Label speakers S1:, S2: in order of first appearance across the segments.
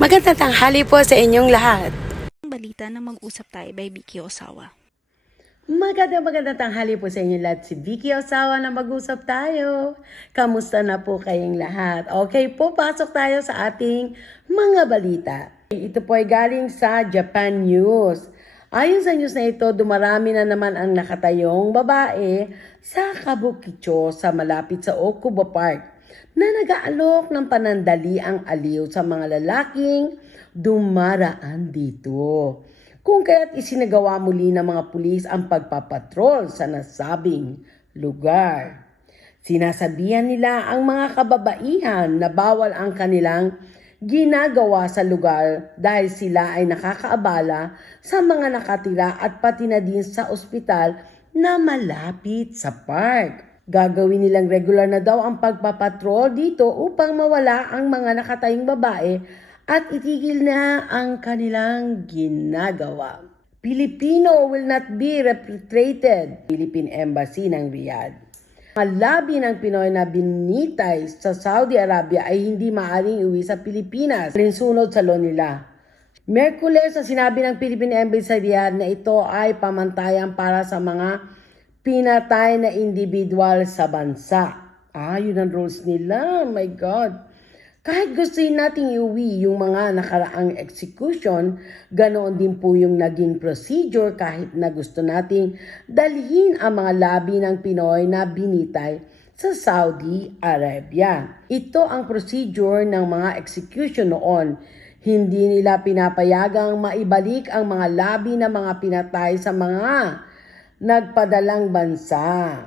S1: Magandang tanghali po sa inyong lahat.
S2: balita na mag-usap tayo by Vicky Osawa.
S3: Magandang magandang tanghali po sa inyo lahat. Si Vicky Osawa na mag-usap tayo. Kamusta na po kayong lahat? Okay po, pasok tayo sa ating mga balita. Ito po ay galing sa Japan News. Ayon sa news na ito, dumarami na naman ang nakatayong babae sa Kabukicho sa malapit sa Okubo Park na nag-aalok ng panandali ang aliw sa mga lalaking dumaraan dito. Kung kaya't isinagawa muli ng mga pulis ang pagpapatrol sa nasabing lugar. Sinasabihan nila ang mga kababaihan na bawal ang kanilang ginagawa sa lugar dahil sila ay nakakaabala sa mga nakatira at pati na din sa ospital na malapit sa park. Gagawin nilang regular na daw ang pagpapatrol dito upang mawala ang mga nakatayong babae at itigil na ang kanilang ginagawa. Filipino will not be repatriated. Philippine Embassy ng Riyadh. Ang labi ng Pinoy na binitay sa Saudi Arabia ay hindi maaring uwi sa Pilipinas. Rinsunod sa law nila. Merkules sa sinabi ng Philippine Embassy sa Riyadh na ito ay pamantayan para sa mga pinatay na individual sa bansa. Ah, yun ang rules nila. My God. Kahit gustuin nating iuwi yung mga nakaraang execution, ganoon din po yung naging procedure kahit na gusto nating dalhin ang mga labi ng Pinoy na binitay sa Saudi Arabia. Ito ang procedure ng mga execution noon. Hindi nila pinapayagang maibalik ang mga labi ng mga pinatay sa mga nagpadalang bansa.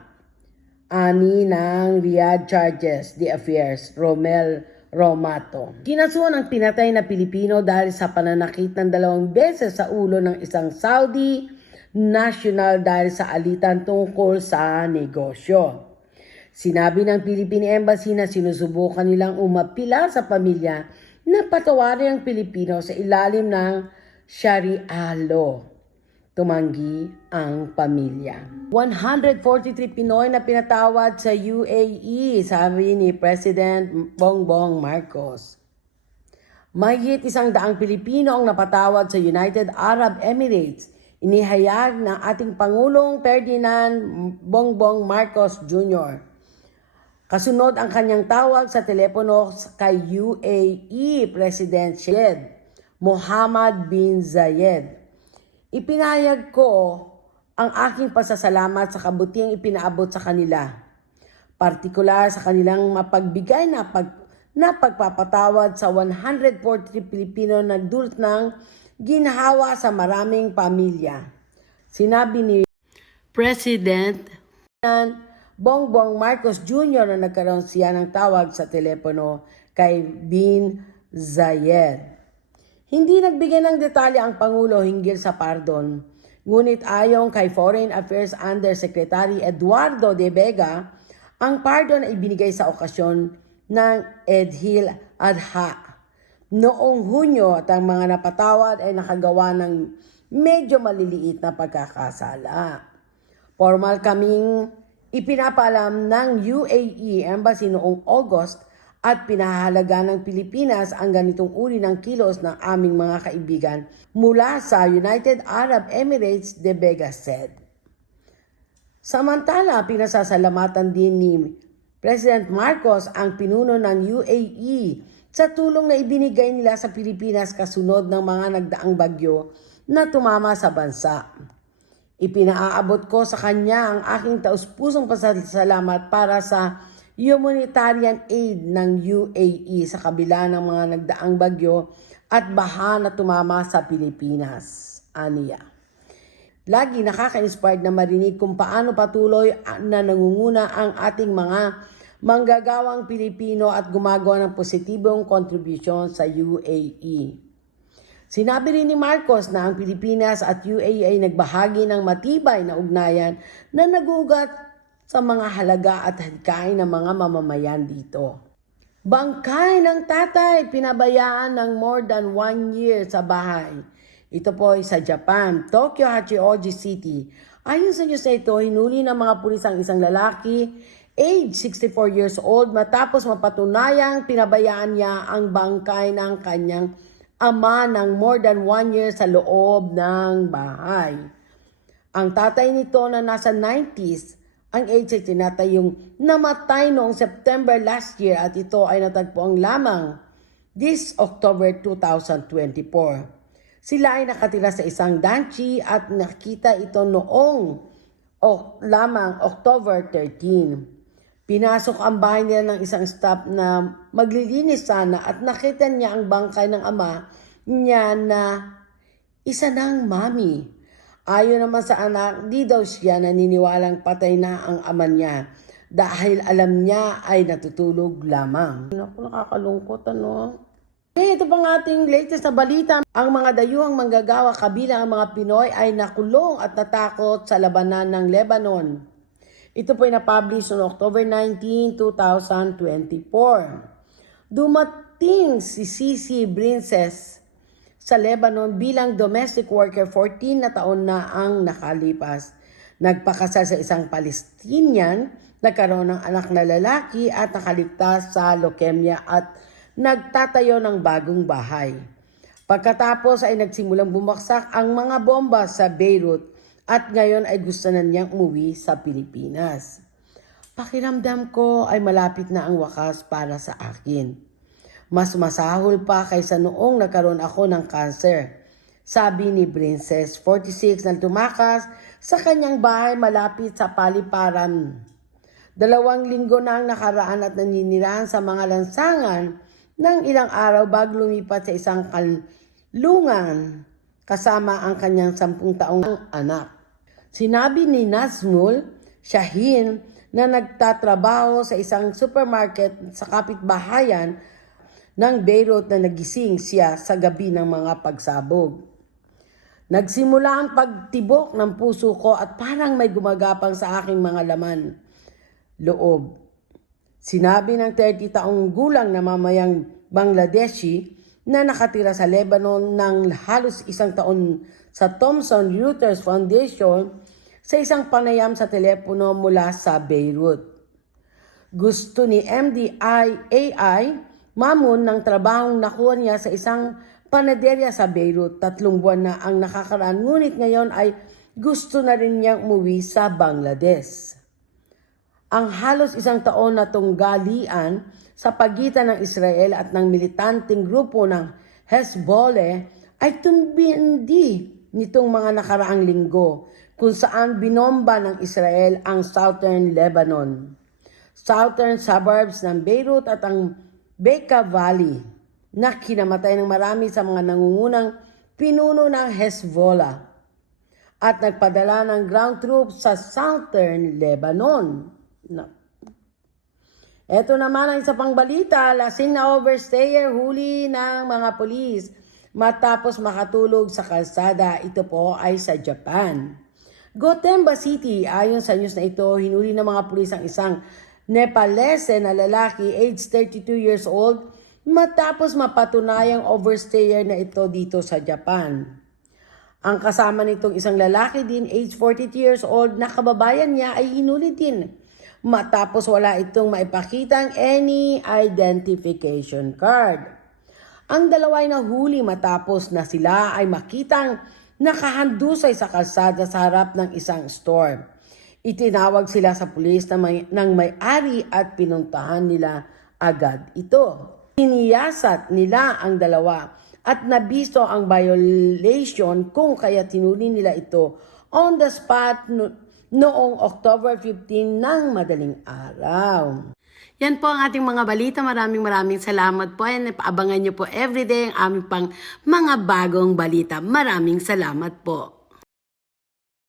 S3: Ani ng Riyadh Charges, The Affairs, Romel Romato. Kinasuhan ang pinatay na Pilipino dahil sa pananakit ng dalawang beses sa ulo ng isang Saudi national dahil sa alitan tungkol sa negosyo. Sinabi ng Philippine Embassy na sinusubukan nilang umapila sa pamilya na patawarin ang Pilipino sa ilalim ng Sharia law. Tumanggi ang pamilya. 143 Pinoy na pinatawad sa UAE, sabi ni President Bongbong Marcos. Mahigit isang daang Pilipino ang napatawad sa United Arab Emirates. Inihayag ng ating Pangulong Ferdinand Bongbong Marcos Jr. Kasunod ang kanyang tawag sa telepono kay UAE President Syed Mohammed bin Zayed. Ipinayag ko ang aking pasasalamat sa kabutiang ipinaabot sa kanila. Partikular sa kanilang mapagbigay na, pag, na pagpapatawad sa 143 Pilipino na nagdulot ng ginhawa sa maraming pamilya. Sinabi ni President Bongbong Marcos Jr. na nagkaroon siya ng tawag sa telepono kay Bin Zayed. Hindi nagbigay ng detalye ang Pangulo hinggil sa pardon. Ngunit ayon kay Foreign Affairs Undersecretary Eduardo de Vega, ang pardon ay binigay sa okasyon ng Edhil Adha. Noong Hunyo at ang mga napatawad ay nakagawa ng medyo maliliit na pagkakasala. Formal kaming ipinapaalam ng UAE Embassy noong August at pinahalaga ng Pilipinas ang ganitong uri ng kilos ng aming mga kaibigan mula sa United Arab Emirates, De Vega said. Samantala, pinasasalamatan din ni President Marcos ang pinuno ng UAE sa tulong na ibinigay nila sa Pilipinas kasunod ng mga nagdaang bagyo na tumama sa bansa. Ipinaaabot ko sa kanya ang aking taus-pusong pasasalamat para sa humanitarian aid ng UAE sa kabila ng mga nagdaang bagyo at baha na tumama sa Pilipinas. Aniya. Lagi nakaka-inspired na marinig kung paano patuloy na nangunguna ang ating mga manggagawang Pilipino at gumagawa ng positibong kontribusyon sa UAE. Sinabi rin ni Marcos na ang Pilipinas at UAE ay nagbahagi ng matibay na ugnayan na nagugat sa mga halaga at hadikain ng mga mamamayan dito. Bangkay ng tatay pinabayaan ng more than one year sa bahay. Ito po ay sa Japan, Tokyo Hachioji City. Ayon sa news na ito, hinuli ng mga pulis ang isang lalaki, age 64 years old, matapos mapatunayang pinabayaan niya ang bangkay ng kanyang ama ng more than one year sa loob ng bahay. Ang tatay nito na nasa 90s, ang age ay tinatay yung namatay noong September last year at ito ay natagpuan lamang this October 2024. Sila ay nakatira sa isang danchi at nakita ito noong o, lamang October 13. Pinasok ang bahay nila ng isang staff na maglilinis sana at nakita niya ang bangkay ng ama niya na isa ng mami. Ayon naman sa anak, di daw siya naniniwalang patay na ang ama niya dahil alam niya ay natutulog lamang. Naku, nakakalungkot ano. Eh, ito pang ating latest na balita. Ang mga dayuhang manggagawa kabilang ang mga Pinoy ay nakulong at natakot sa labanan ng Lebanon. Ito po ay na-publish noong October 19, 2024. Dumating si Sisi Princess sa Lebanon bilang domestic worker 14 na taon na ang nakalipas. Nagpakasal sa isang Palestinian, nagkaroon ng anak na lalaki at nakaligtas sa leukemia at nagtatayo ng bagong bahay. Pagkatapos ay nagsimulang bumaksak ang mga bomba sa Beirut at ngayon ay gusto na niyang umuwi sa Pilipinas. Pakiramdam ko ay malapit na ang wakas para sa akin. Mas masahol pa kaysa noong nagkaroon ako ng cancer. Sabi ni Princess 46 na tumakas sa kanyang bahay malapit sa paliparan. Dalawang linggo na ang nakaraan at naninirahan sa mga lansangan ng ilang araw bago lumipat sa isang kalungan kasama ang kanyang sampung taong anak. Sinabi ni Nazmul Shahin na nagtatrabaho sa isang supermarket sa kapitbahayan ng Beirut na nagising siya sa gabi ng mga pagsabog. Nagsimula ang pagtibok ng puso ko at parang may gumagapang sa aking mga laman loob. Sinabi ng 30 taong gulang na mamayang Bangladeshi na nakatira sa Lebanon ng halos isang taon sa Thomson Reuters Foundation sa isang panayam sa telepono mula sa Beirut. Gusto ni MDI-AI mamon ng trabahong nakuha niya sa isang panaderya sa Beirut. Tatlong buwan na ang nakakaraan ngunit ngayon ay gusto na rin niyang umuwi sa Bangladesh ang halos isang taon na tunggalian sa pagitan ng Israel at ng militanteng grupo ng Hezbollah ay tumbindi nitong mga nakaraang linggo kung saan binomba ng Israel ang southern Lebanon, southern suburbs ng Beirut at ang Bekaa Valley na kinamatay ng marami sa mga nangungunang pinuno ng Hezbollah at nagpadala ng ground troops sa southern Lebanon. No. Ito naman ang isa pang balita, lasing na overstayer huli ng mga polis matapos makatulog sa kalsada. Ito po ay sa Japan. Gotemba City, ayon sa news na ito, hinuli ng mga pulis ang isang Nepalese na lalaki, age 32 years old, matapos mapatunayang overstayer na ito dito sa Japan. Ang kasama nitong isang lalaki din, age 42 years old, na kababayan niya ay hinuli din matapos wala itong maipakitang any identification card. Ang dalawa ay nahuli matapos na sila ay makitang nakahandusay sa kalsada sa harap ng isang store. Itinawag sila sa pulis na may, ng may-ari at pinuntahan nila agad ito. Siniyasat nila ang dalawa at nabisto ang violation kung kaya tinuli nila ito on the spot no- noong October 15 ng madaling araw. Yan po ang ating mga balita. Maraming maraming salamat po. Yan, abangan nyo po everyday ang aming pang mga bagong balita. Maraming salamat po.